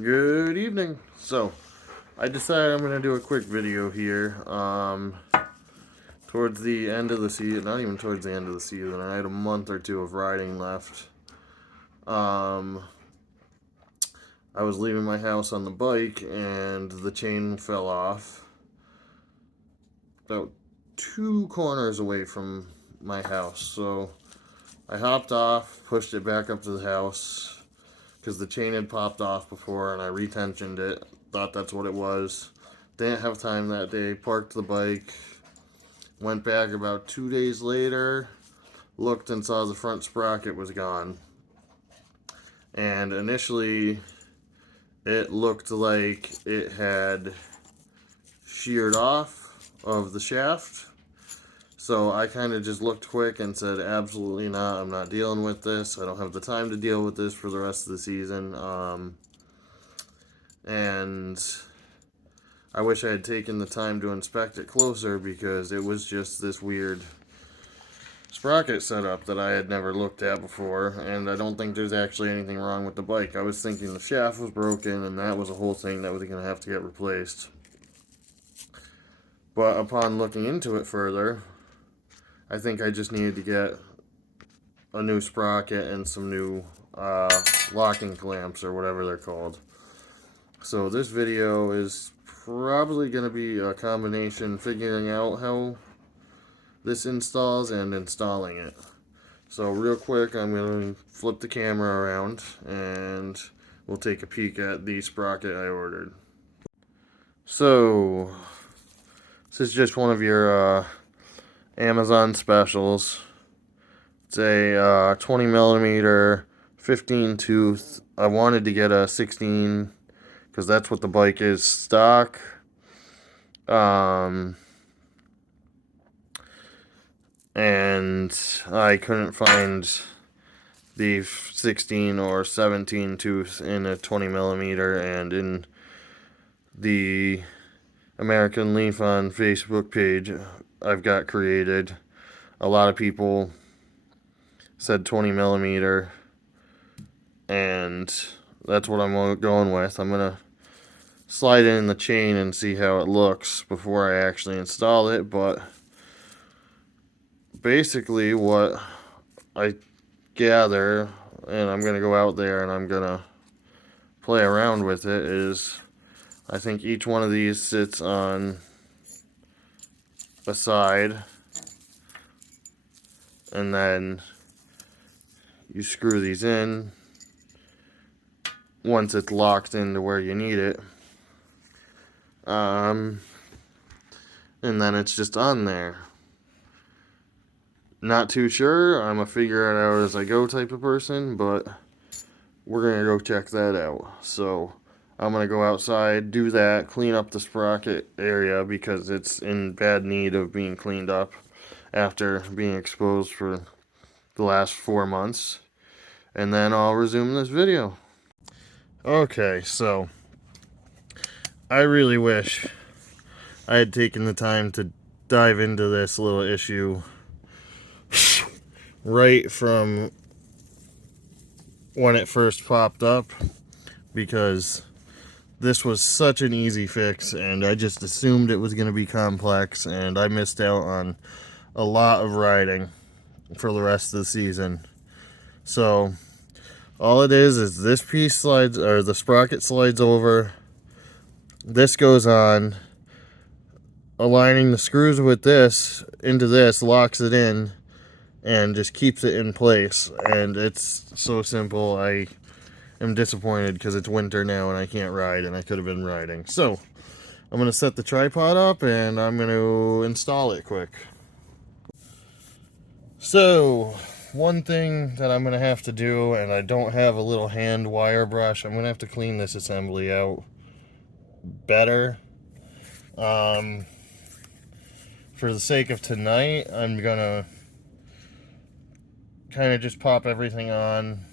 Good evening. So, I decided I'm going to do a quick video here. Towards the end of the season, not even towards the end of the season, I had a month or two of riding left. Um, I was leaving my house on the bike and the chain fell off about 2 corners away from my house. So, I hopped off, pushed it back up to the house because the chain had popped off before and I retensioned it. Thought that's what it was. Didn't have time that day, parked the bike, went back about 2 days later, looked and saw the front sprocket was gone. And initially, it looked like it had sheared off of the shaft. So I kind of just looked quick and said, absolutely not, I'm not dealing with this. I don't have the time to deal with this for the rest of the season. And I wish I had taken the time to inspect it closer because it was just this weird sprocket setup that I had never looked at before, and I don't think there's actually anything wrong with the bike. I was thinking the shaft was broken and that was a whole thing that was going to have to get replaced. But upon looking into it further, I think I just needed to get a new sprocket and some new locking clamps or whatever they're called. So this video is probably going to be a combination figuring out how this installs and installing it. So real quick, I'm going to flip the camera around and we'll take a peek at the sprocket I ordered. So this is just one of your Amazon specials. It's a 20 millimeter 15 tooth. I wanted to get a 16 because that's what the bike is stock. And I couldn't find the 16 or 17 tooth in a 20 millimeter, and in the American Lifan Facebook page I've got created, a lot of people said 20 millimeter, and that's what I'm going with. I'm gonna slide it in the chain and see how it looks before I actually install it, but basically what I gather, and I'm going to go out there and I'm going to play around with it, is I think each one of these sits on a side, and then you screw these in once it's locked into where you need it, and then it's just on there. Not too sure. I'm a figure it out as I go type of person, but we're going to go check that out. So I'm going to go outside, do that, clean up the sprocket area because it's in bad need of being cleaned up after being exposed for the last 4 months. And then I'll resume this video. Okay, so I really wish I had taken the time to dive into this little issue right from when it first popped up, because this was such an easy fix and I just assumed it was going to be complex, and I missed out on a lot of riding for the rest of the season. So all it is this piece slides, or the sprocket slides over, this goes on, aligning the screws with this into this locks it in and just keeps it in place. And it's so simple. I am disappointed because it's winter now and I can't ride, and I could have been riding. So I'm going to set the tripod up and I'm going to install it quick. So one thing that I'm going to have to do, and I don't have a little hand wire brush, I'm going to have to clean this assembly out better. For the sake of tonight, I'm going to kind of just pop everything on.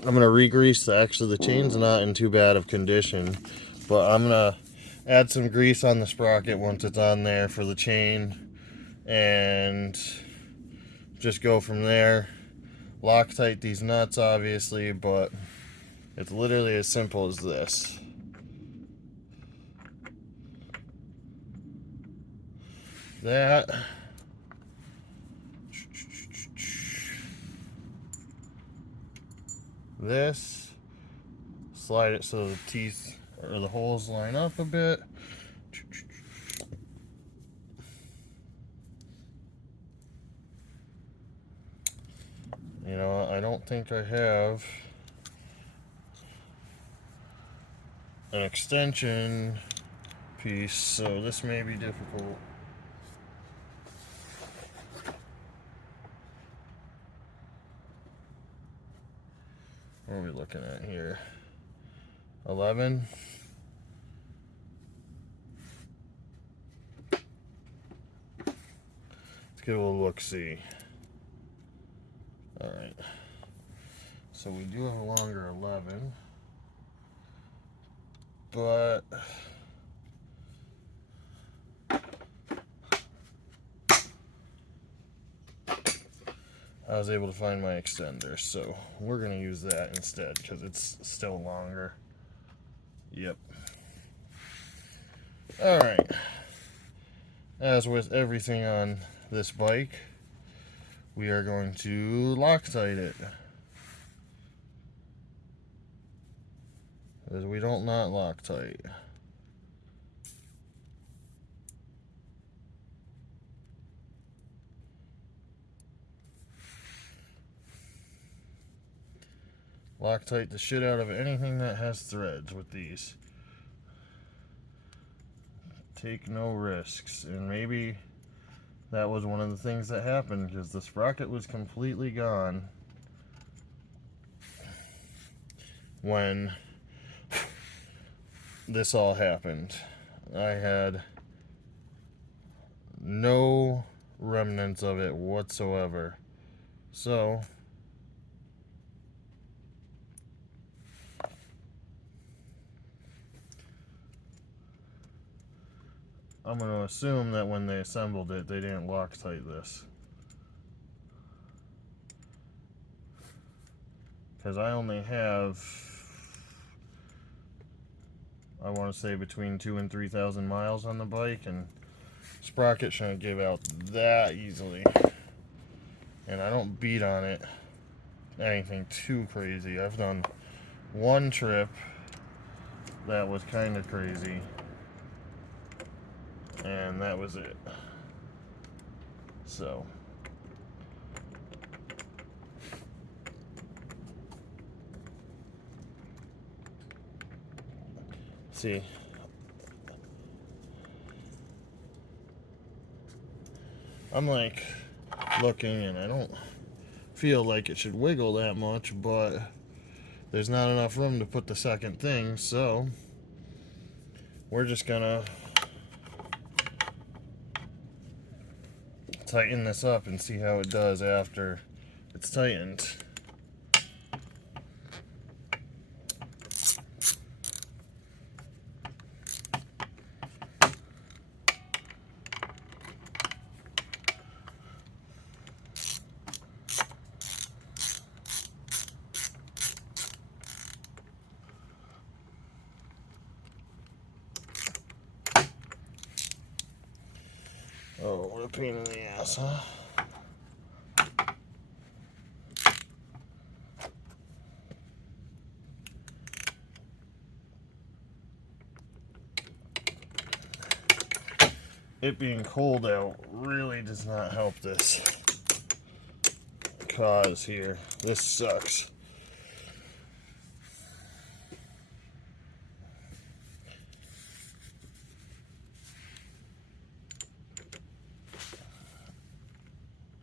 I'm going to re-grease actually the chain's not in too bad of condition, but I'm going to add some grease on the sprocket once it's on there for the chain, and just go from there. Loctite these nuts obviously, but It's literally as simple as this. That. This. Slide it so the teeth or the holes line up a bit. You know, I don't think I have an extension piece, so this may be difficult. What are we looking at here? 11. Let's get a little look-see. Alright. So we do have a longer 11. But I was able to find my extender, so we're going to use that instead because it's still longer. Yep. Alright. As with everything on this bike, we are going to Loctite it. Because we don't not Loctite. Loctite the shit out of anything that has threads with these. Take no risks. And maybe that was one of the things that happened because the sprocket was completely gone when this all happened. I had no remnants of it whatsoever. So I'm going to assume that when they assembled it, they didn't Loctite this. Because I only have, I want to say between 2,000 and 3,000 miles on the bike, and Sprocket shouldn't give out that easily. And I don't beat on it anything too crazy. I've done one trip that was kind of crazy, and that was it. So see, I'm like looking and I don't feel like it should wiggle that much, but there's not enough room to put the second thing, so we're just gonna tighten this up and see how it does after it's tightened. Oh, what a pain in the ass, huh? It being cold out really does not help this cause here. This sucks.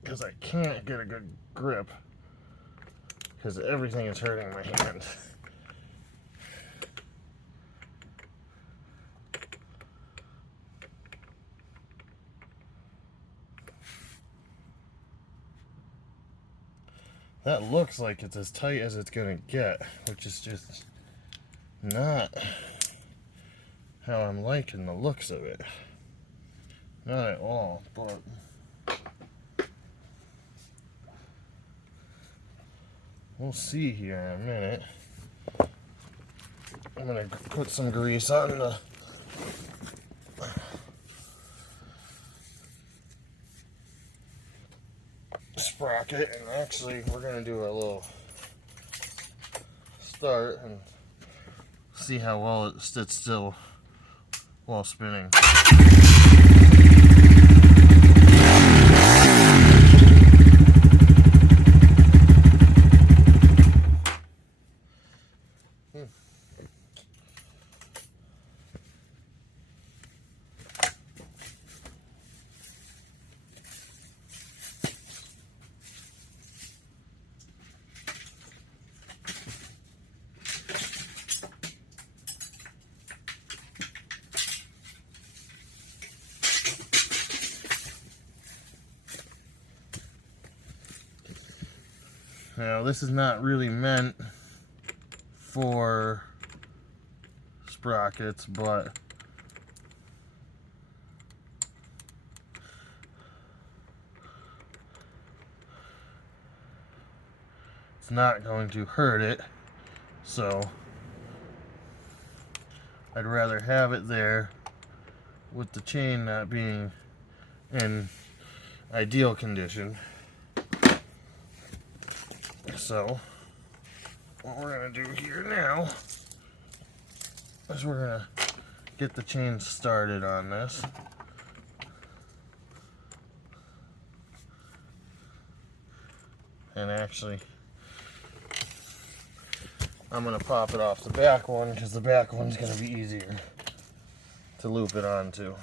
Because I can't get a good grip because everything is hurting my hand. That looks like it's as tight as it's gonna get, which is just not how I'm liking the looks of it. Not at all, but we'll see here in a minute. I'm going to put some grease on the sprocket, and actually we're going to do a little start and see how well it sits still while spinning. Now, this is not really meant for sprockets, but it's not going to hurt it, so I'd rather have it there with the chain not being in ideal condition. So what we're going to do here now is we're going to get the chain started on this. And actually, I'm going to pop it off the back one because the back one's going to be easier to loop it onto.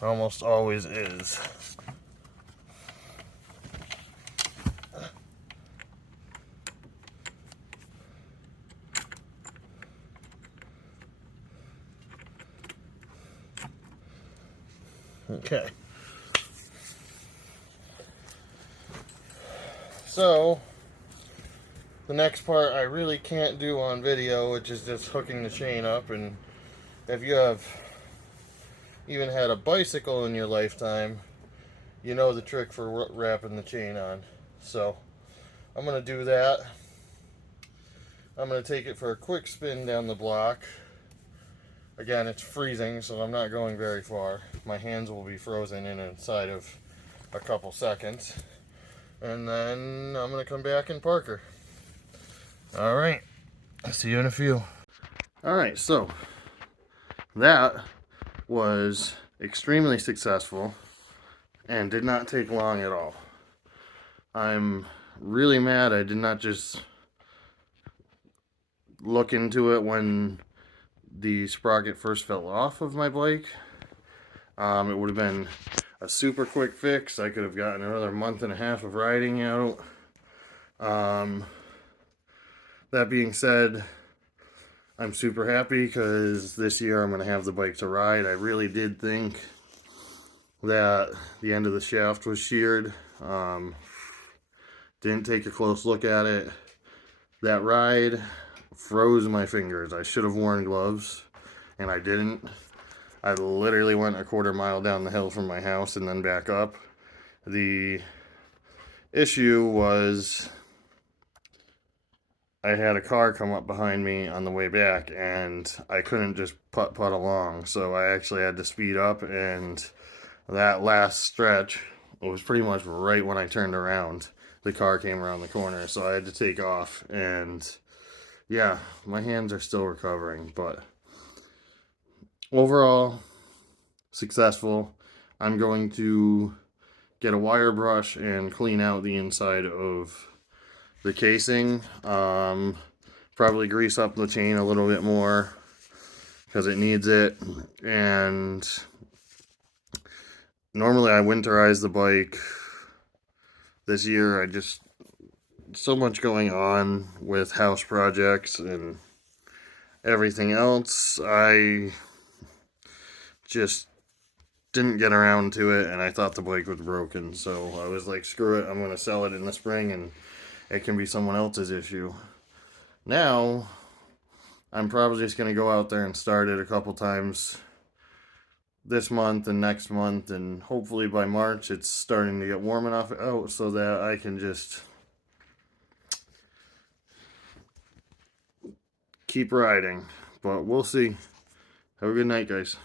Almost always is. Okay. So, the next part I really can't do on video, which is just hooking the chain up. And if you have even had a bicycle in your lifetime, you know the trick for wrapping the chain on. So I'm going to do that. I'm going to take it for a quick spin down the block. Again, it's freezing, so I'm not going very far. My hands will be frozen inside of a couple seconds. And then I'm going to come back and park her. Alright, I'll see you in a few. Alright, so that was extremely successful and did not take long at all. I'm really mad I did not just look into it when the sprocket first fell off of my bike. It would have been a super quick fix. I could have gotten another month and a half of riding out. That being said, I'm super happy because this year I'm going to have the bike to ride. I really did think that the end of the shaft was sheared. Didn't take a close look at it. That ride froze my fingers. I should have worn gloves, and I didn't. I literally went a quarter mile down the hill from my house and then back up. The issue was I had a car come up behind me on the way back, and I couldn't just putt along, so I actually had to speed up, and that last stretch was pretty much right when I turned around. The car came around the corner, so I had to take off, and yeah, my hands are still recovering, but overall, successful. I'm going to get a wire brush and clean out the inside of the casing. Probably grease up the chain a little bit more because it needs it. And normally I winterize the bike. This year I just, so much going on with house projects and everything else. I just didn't get around to it, and I thought the bike was broken, so I was like, screw it, I'm going to sell it in the spring and it can be someone else's issue. Now I'm probably just going to go out there and start it a couple times this month and next month, and hopefully by March it's starting to get warm enough out so that I can just keep riding. But we'll see. Have a good night, guys.